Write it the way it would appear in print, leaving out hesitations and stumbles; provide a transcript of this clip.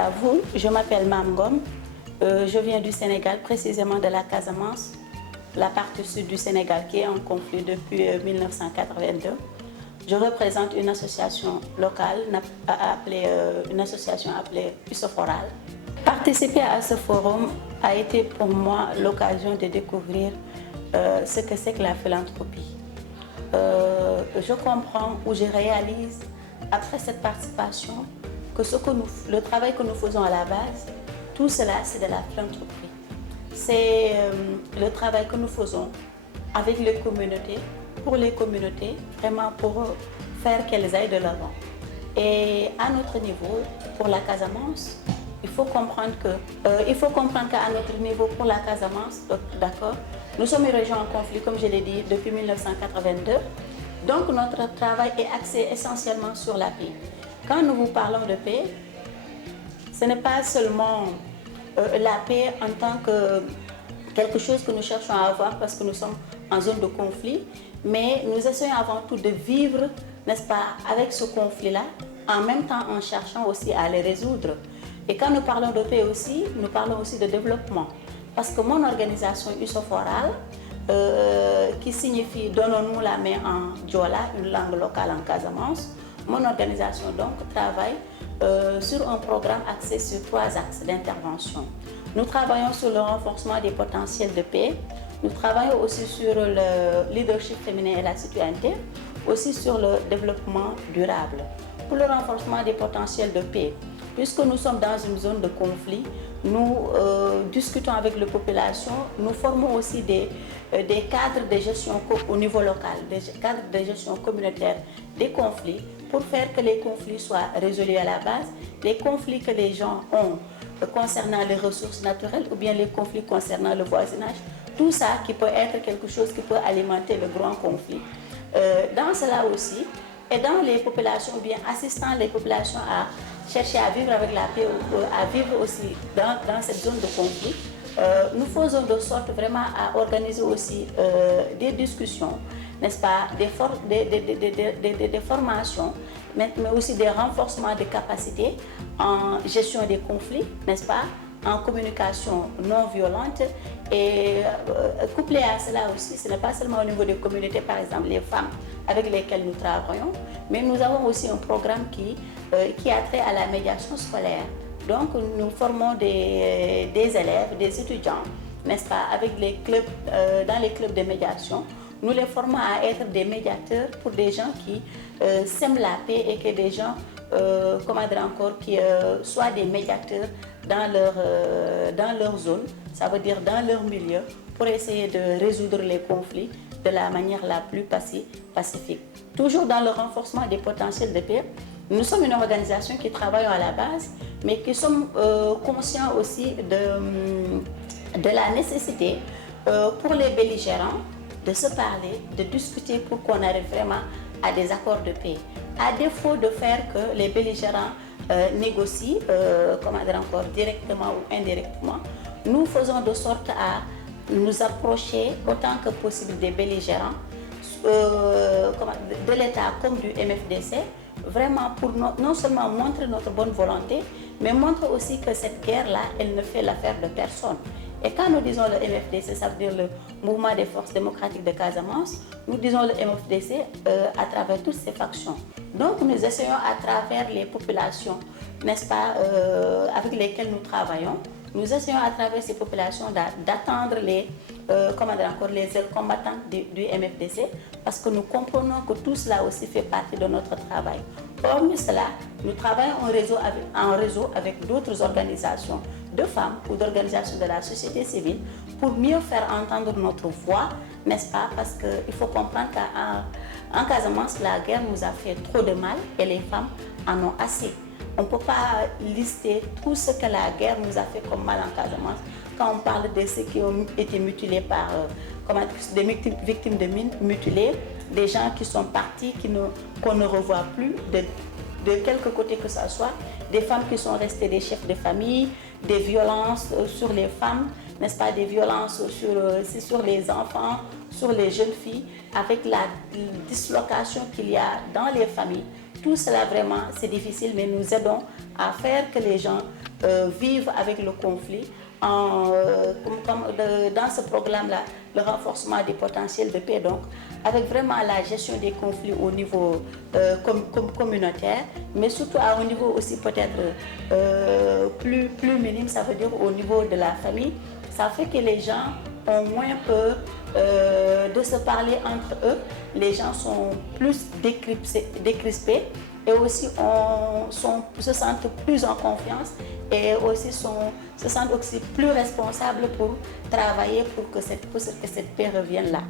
à vous. Je m'appelle Mamgom. Je viens du Sénégal, précisément de la Casamance, la partie sud du Sénégal qui est en conflit depuis 1982. Je représente une association locale appelée USOFORAL. Participer à ce forum a été pour moi l'occasion de découvrir ce que c'est que la philanthropie. Je comprends ou je réalise après cette participation que le travail que nous faisons à la base, tout cela c'est de la philanthropie. C'est le travail que nous faisons avec les communautés, pour les communautés, vraiment pour faire qu'elles aillent de l'avant. Et à notre niveau, pour la Casamance, il faut comprendre qu'à notre niveau, pour la Casamance, d'accord, nous sommes une région en conflit, comme je l'ai dit, depuis 1982. Donc notre travail est axé essentiellement sur la paix. Quand nous vous parlons de paix, ce n'est pas seulement la paix en tant que quelque chose que nous cherchons à avoir parce que nous sommes en zone de conflit, mais nous essayons avant tout de vivre, n'est-ce pas, avec ce conflit-là, en même temps en cherchant aussi à le résoudre. Et quand nous parlons de paix aussi, nous parlons aussi de développement. Parce que mon organisation USOFORAL, qui signifie Donnons-nous la main en Diola, une langue locale en Casamance, mon organisation donc travaille sur un programme axé sur 3 axes d'intervention. Nous travaillons sur le renforcement des potentiels de paix, nous travaillons aussi sur le leadership féminin et la citoyenneté, aussi sur le développement durable. Pour le renforcement des potentiels de paix, puisque nous sommes dans une zone de conflit, nous discutons avec les populations, nous formons aussi des cadres de gestion au niveau local, des cadres de gestion communautaire des conflits pour faire que les conflits soient résolus à la base, les conflits que les gens ont concernant les ressources naturelles ou bien les conflits concernant le voisinage, tout ça qui peut être quelque chose qui peut alimenter le grand conflit. Dans cela aussi, aidant les populations ou bien assistant les populations à chercher à vivre avec la paix, à vivre aussi dans cette zone de conflit, nous faisons de sorte vraiment à organiser aussi des discussions, n'est-ce pas, des formations, mais aussi des renforcements de capacités en gestion des conflits, n'est-ce pas, en communication non violente et couplé à cela aussi, ce n'est pas seulement au niveau des communautés, par exemple les femmes avec lesquelles nous travaillons, mais nous avons aussi un programme qui a trait à la médiation scolaire. Donc nous formons des élèves, des étudiants, n'est-ce pas, avec les clubs, dans les clubs de médiation. Nous les formons à être des médiateurs pour des gens qui sèment la paix et que des gens, qui soient des médiateurs dans leur zone, ça veut dire dans leur milieu, pour essayer de résoudre les conflits de la manière la plus pacifique. Toujours dans le renforcement des potentiels de paix, nous sommes une organisation qui travaille à la base, mais qui sommes conscients aussi de la nécessité pour les belligérants de se parler, de discuter pour qu'on arrive vraiment à des accords de paix. À défaut de faire que les belligérants négocient, directement ou indirectement, nous faisons de sorte à nous approcher autant que possible des belligérants, de l'État comme du MFDC, vraiment pour non seulement montrer notre bonne volonté, mais montrer aussi que cette guerre-là, elle ne fait l'affaire de personne. Et quand nous disons le MFDC, ça veut dire le Mouvement des Forces Démocratiques de Casamance, nous disons le MFDC à travers toutes ces factions. Donc nous essayons à travers les populations, n'est-ce pas, avec lesquelles nous travaillons, nous essayons à travers ces populations d'attendre les ailes combattantes du MFDC parce que nous comprenons que tout cela aussi fait partie de notre travail. Hormis cela, nous travaillons en réseau avec d'autres organisations de femmes ou d'organisations de la société civile pour mieux faire entendre notre voix, n'est-ce pas? Parce qu'il faut comprendre qu'en Casamance, la guerre nous a fait trop de mal et les femmes en ont assez. On ne peut pas lister tout ce que la guerre nous a fait comme mal en Casamance quand on parle de ceux qui ont été mutilés des victimes de mines mutilées, des gens qui sont partis, qu'on ne revoit plus, de quelque côté que ce soit, des femmes qui sont restées des chefs de famille, des violences sur les femmes, n'est-ce pas, des violences sur les enfants, sur les jeunes filles, avec la dislocation qu'il y a dans les familles. Tout cela vraiment, c'est difficile, mais nous aidons à faire que les gens vivre avec le conflit. Dans ce programme-là, le renforcement des potentiels de paix, donc, avec vraiment la gestion des conflits au niveau communautaire, mais surtout à un niveau aussi peut-être plus minime, ça veut dire au niveau de la famille. Ça fait que les gens ont moins peur de se parler entre eux. Les gens sont plus décrispés et aussi se sentent plus en confiance et aussi se sentent aussi plus responsables pour travailler pour que cette paix revienne là.